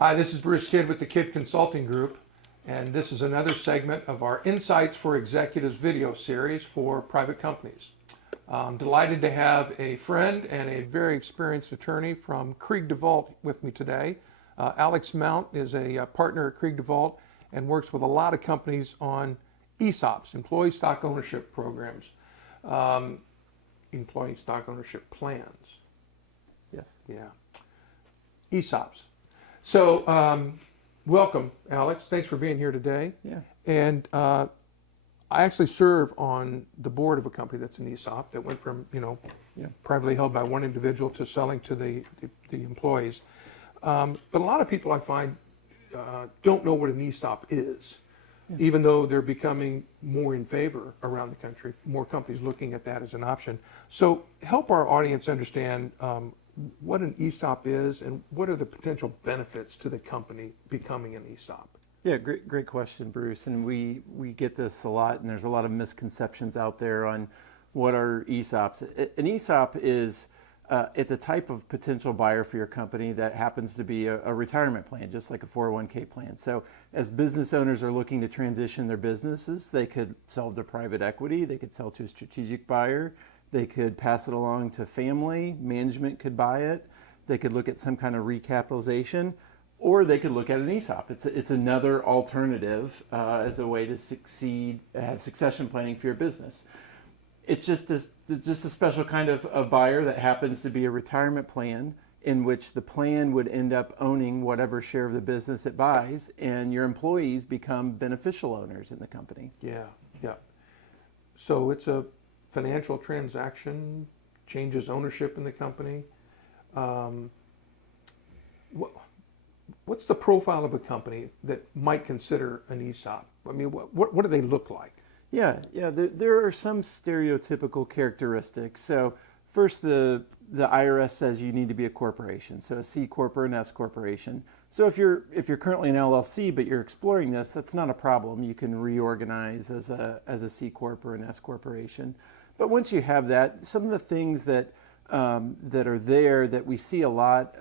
Hi, this is Bruce Kidd with the Kidd Consulting Group, and this is another segment of our Insights for Executives video series for private companies. I'm delighted to have a friend and a very experienced attorney from Krieg Devault with me today. Alex Mount is a partner at Krieg Devault and works with a lot of companies on ESOPs, Employee Stock Ownership Programs, Employee Stock Ownership Plans. Yes. Yeah. ESOPs. So, welcome, Alex. Thanks for being here today. Yeah. And I actually serve on the board of a company that's an ESOP that went from, privately held by one individual to selling to the employees. But a lot of people I find don't know what an ESOP is, even though they're becoming more in favor around the country, more companies looking at that as an option. So help our audience understand what an ESOP is and what are the potential benefits to the company becoming an ESOP? Yeah, great question, Bruce. And we get this a lot, and there's a lot of misconceptions out there on what are ESOPs. An ESOP is it's a type of potential buyer for your company that happens to be a retirement plan, just like a 401k plan. So as business owners are looking to transition their businesses, they could sell to private equity, they could sell to a strategic buyer, they could pass it along to family, management could buy it, they could look at some kind of recapitalization, or they could look at an ESOP. It's another alternative as a way to have succession planning for your business. It's just a special kind of buyer that happens to be a retirement plan in which the plan would end up owning whatever share of the business it buys, and your employees become beneficial owners in the company. Yeah. So it's a financial transaction, changes ownership in the company. What's the profile of a company that might consider an ESOP? I mean, what do they look like? Yeah. There are some stereotypical characteristics. So first, the IRS says you need to be a corporation, so a C corp or an S corporation. So if you're currently an LLC but you're exploring this, that's not a problem. You can reorganize as a C corp or an S corporation. But once you have that, some of the things that are there that we see a lot,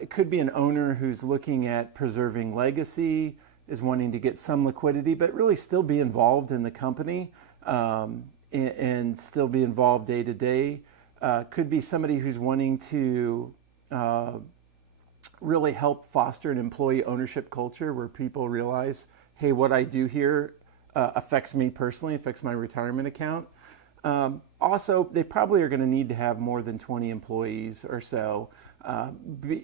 it could be an owner who's looking at preserving legacy, is wanting to get some liquidity, but really still be involved in the company and still be involved day to day. Could be somebody who's wanting to really help foster an employee ownership culture where people realize, hey, what I do here affects me personally, affects my retirement account. Also, they probably are going to need to have more than 20 employees or so.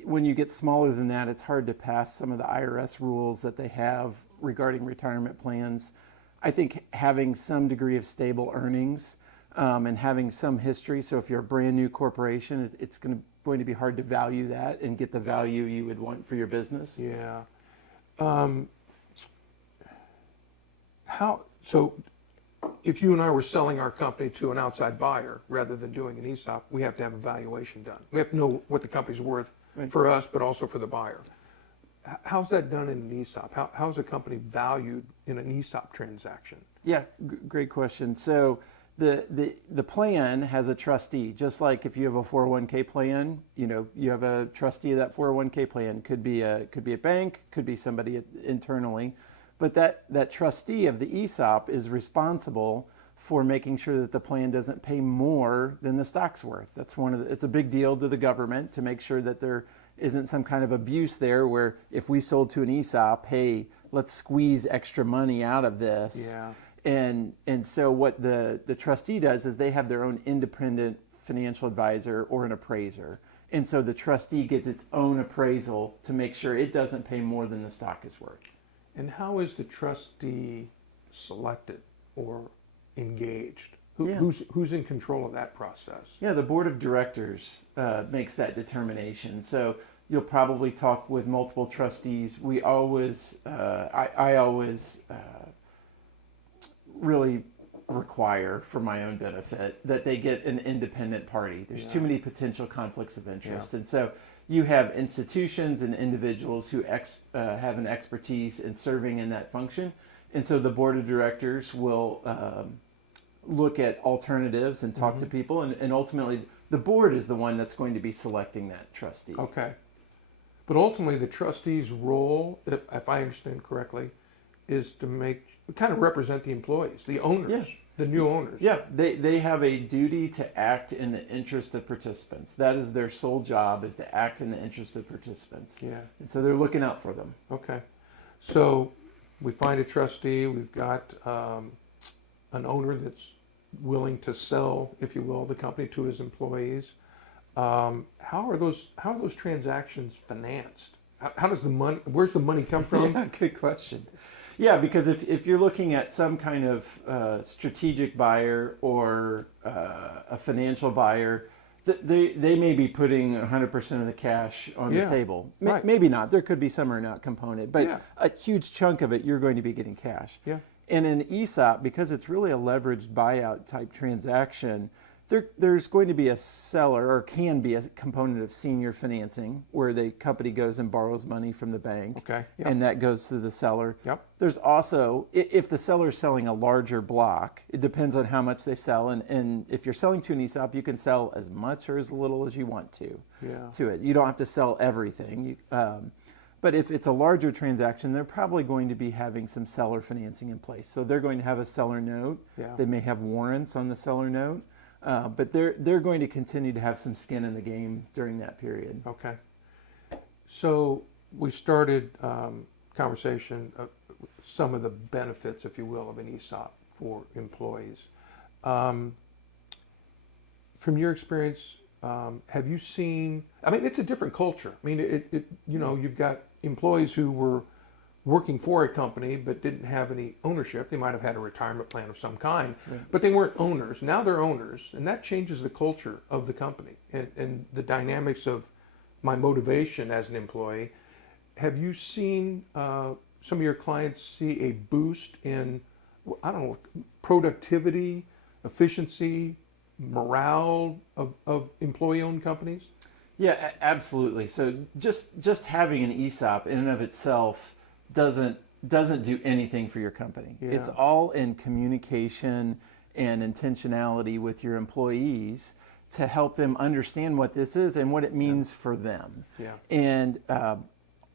When you get smaller than that, it's hard to pass some of the IRS rules that they have regarding retirement plans. I think having some degree of stable earnings and having some history, so if you're a brand new corporation, it's going to be hard to value that and get the value you would want for your business. Yeah. So if you and I were selling our company to an outside buyer rather than doing an ESOP, we have to have a valuation done. We have to know what the company's worth for us, but also for the buyer. How's that done in an ESOP? How's a company valued in an ESOP transaction? Yeah, great question. So the plan has a trustee, just like if you have a 401k plan, you have a trustee of that 401k plan. Could be a bank, could be somebody internally. But that trustee of the ESOP is responsible for making sure that the plan doesn't pay more than the stock's worth. That's it's a big deal to the government to make sure that there isn't some kind of abuse there where if we sold to an ESOP, hey, let's squeeze extra money out of this. Yeah. And so what the trustee does is they have their own independent financial advisor or an appraiser. And so the trustee gets its own appraisal to make sure it doesn't pay more than the stock is worth. And how is the trustee selected or engaged? Who's in control of that process? Yeah, the board of directors makes that determination. So you'll probably talk with multiple trustees. I always really require, for my own benefit, that they get an independent party. There's too many potential conflicts of interest. And so you have institutions and individuals who have an expertise in serving in that function. And so the board of directors will look at alternatives and talk to people. And ultimately, the board is the one that's going to be selecting that trustee. Okay. But ultimately, the trustee's role, if I understand correctly, is to kind of represent the employees, the owners, the new owners. Yeah, they have a duty to act in the interest of participants. That is their sole job, is to act in the interest of participants. Yeah. And so they're looking out for them. Okay. So we find a trustee, we've got an owner that's willing to sell, if you will, the company to his employees. How are those transactions financed? How does where's the money come from? Yeah, good question. Yeah, because if you're looking at some kind of strategic buyer or a financial buyer, they may be putting 100% of the cash on the table. Right. Maybe not. There could be some earn out component, but Yeah. a huge chunk of it you're going to be getting cash. Yeah. And in ESOP, because it's really a leveraged buyout type transaction, there's going to be a seller, or can be a component of senior financing, where the company goes and borrows money from the bank, Okay. Yep. and that goes to the seller. Yep. There's also, if the seller is selling a larger block, it depends on how much they sell, and if you're selling to an ESOP, you can sell as much or as little as you want to it. You don't have to sell everything. But if it's a larger transaction, they're probably going to be having some seller financing in place. So they're going to have a seller note. Yeah. They may have warrants on the seller note. But they're going to continue to have some skin in the game during that period. Okay. So we started conversation some of the benefits, if you will, of an ESOP for employees. From your experience, have you seen? I mean, it's a different culture. I mean, you've got employees who were working for a company but didn't have any ownership. They might have had a retirement plan of some kind, but they weren't owners. Now they're owners, and that changes the culture of the company and the dynamics of my motivation as an employee. Have you seen some of your clients see a boost in, I don't know, productivity, efficiency, morale of employee-owned companies? Yeah, absolutely. So just having an ESOP in and of itself doesn't do anything for your company. Yeah. It's all in communication and intentionality with your employees to help them understand what this is and what it means for them. Yeah. And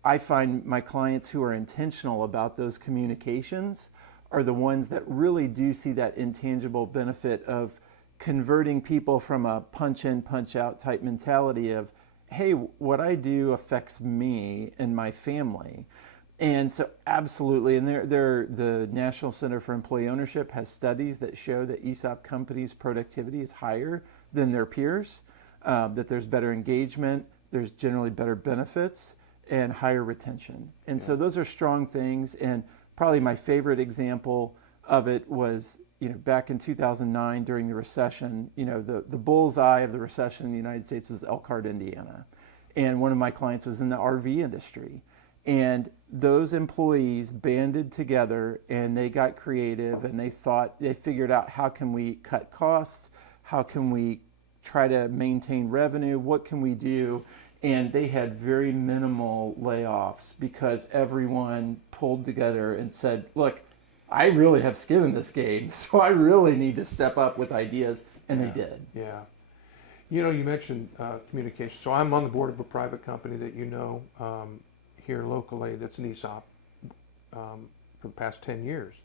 I find my clients who are intentional about those communications are the ones that really do see that intangible benefit of converting people from a punch in, punch out type mentality of, hey, what I do affects me and my family. And so absolutely, and the National Center for Employee Ownership has studies that show that ESOP companies' productivity is higher than their peers, that there's better engagement, there's generally better benefits, and higher retention. And so those are strong things, and probably my favorite example of it was back in 2009 during the recession. The bullseye of the recession in the United States was Elkhart, Indiana. And one of my clients was in the RV industry. And those employees banded together and they got creative and they figured out, how can we cut costs? How can we try to maintain revenue? What can we do? And they had very minimal layoffs because everyone pulled together and said, look, I really have skin in this game, so I really need to step up with ideas. And they did. Yeah. You mentioned communication. So I'm on the board of a private company that here locally that's an ESOP for the past 10 years.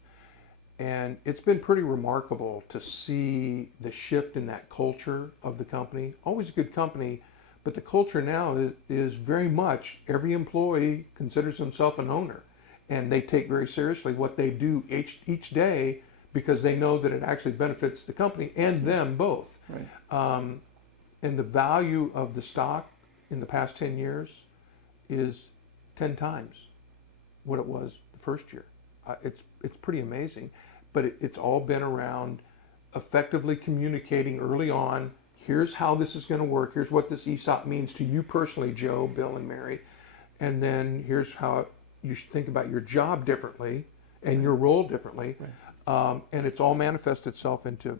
And it's been pretty remarkable to see the shift in that culture of the company. Always a good company, but the culture now is very much every employee considers himself an owner. And they take very seriously what they do each day because they know that it actually benefits the company and them both. Right. And the value of the stock in the past 10 years is 10 times what it was the first year. It's pretty amazing, but it's all been around effectively communicating early on. Here's how this is going to work. Here's what this ESOP means to you personally, Joe, Bill, and Mary. And then here's how you should think about your job differently and your role differently. Right. And it's all manifested itself into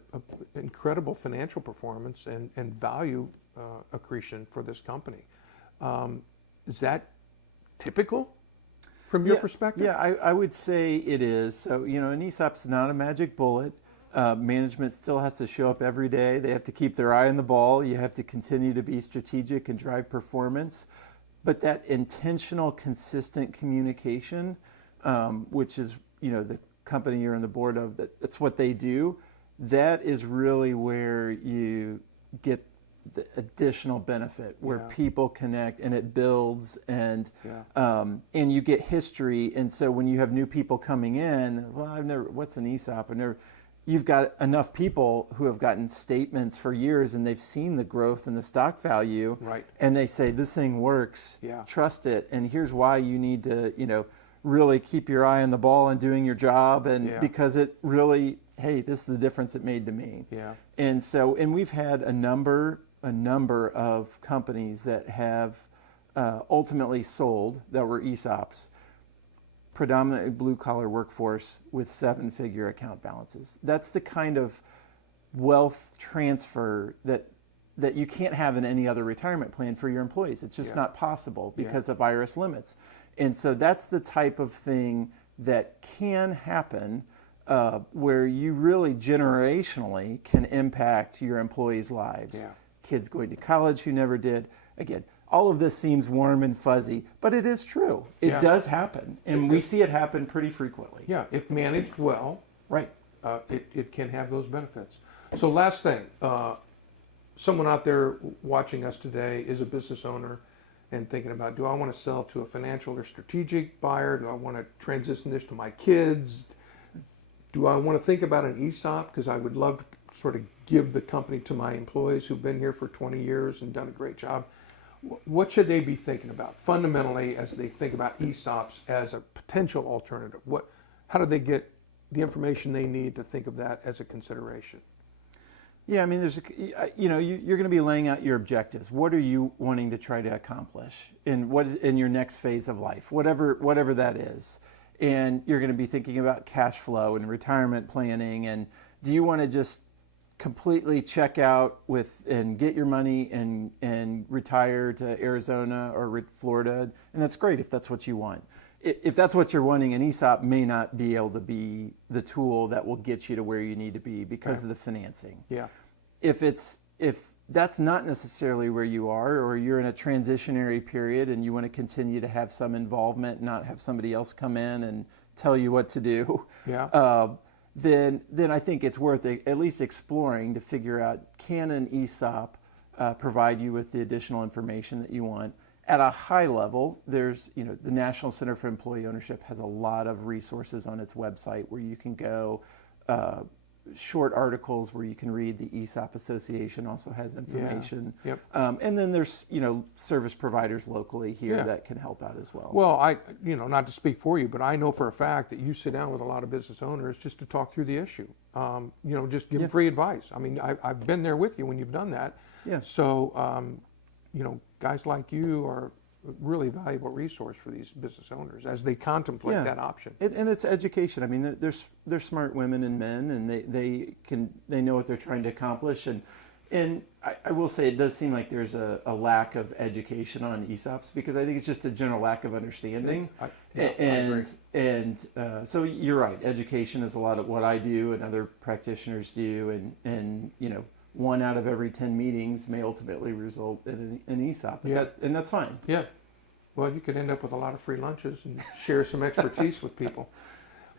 incredible financial performance and value accretion for this company. Is that typical from your perspective? Yeah, I would say it is. So, an ESOP's not a magic bullet. Management still has to show up every day. They have to keep their eye on the ball. You have to continue to be strategic and drive performance. but that intentional, consistent communication, which is, the company you're on the board of, that's what they do. That is really where you get the additional benefit, where people connect and it builds, and you get history. And so when you have new people coming in, well, what's an ESOP? You've got enough people who have gotten statements for years and they've seen the growth in the stock value, and they say, this thing works, trust it, and here's why you need to, really keep your eye on the ball and doing your job, and because it really, hey, this is the difference it made to me. And so, and we've had a number of companies that have ultimately sold that were ESOPs, predominantly blue-collar workforce with 7-figure account balances. That's the kind of wealth transfer that you can't have in any other retirement plan for your employees. It's just not possible because of IRS limits. And so that's the type of thing that can happen where you really generationally can impact your employees' lives. Kids going to college who never did. Again, all of this seems warm and fuzzy, but it is true. It does happen, and we see it happen pretty frequently. If managed well, it can have those benefits. So last thing, someone out there watching us today is a business owner and thinking about, do I want to sell to a financial or strategic buyer? Do I want to transition this to my kids? Do I want to think about an ESOP? Because I would love to sort of give the company to my employees who've been here for 20 years and done a great job. What should they be thinking about fundamentally as they think about ESOPs as a potential alternative? How do they get the information they need to think of that as a consideration? Yeah, I mean, you're going to be laying out your objectives. What are you wanting to try to accomplish in your next phase of life, whatever that is? And you're going to be thinking about cash flow and retirement planning. And do you want to just completely check out and get your money and retire to Arizona or Florida? And that's great if that's what you want. If that's what you're wanting, an ESOP may not be able to be the tool that will get you to where you need to be because of the financing. If that's not necessarily where you are, or you're in a transitionary period and you want to continue to have some involvement, not have somebody else come in and tell you what to do, then I think it's worth at least exploring to figure out, can an ESOP provide you with the additional information that you want? At a high level, there's, the National Center for Employee Ownership has a lot of resources on its website where you can go, short articles where you can read. The ESOP Association also has information. And then there's, service providers locally here that can help out as well. Well, not to speak for you, but I know for a fact that you sit down with a lot of business owners just to talk through the issue. Just give them free advice. I mean, I've been there with you when you've done that. So, guys like you are a really valuable resource for these business owners as they contemplate that option. And it's education. I mean, they're smart women and men, and they know what they're trying to accomplish. And I will say it does seem like there's a lack of education on ESOPs, because I think it's just a general lack of understanding. I agree. And so you're right. Education is a lot of what I do and other practitioners do, and 1 out of every 10 meetings may ultimately result in an ESOP, and that's fine. Well, you could end up with a lot of free lunches and share some expertise with people.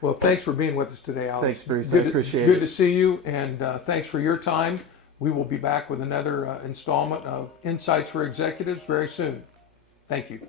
Well, thanks for being with us today, Alex. Thanks, Bruce. I appreciate it. Good to see you, and thanks for your time. We will be back with another installment of Insights for Executives very soon. Thank you.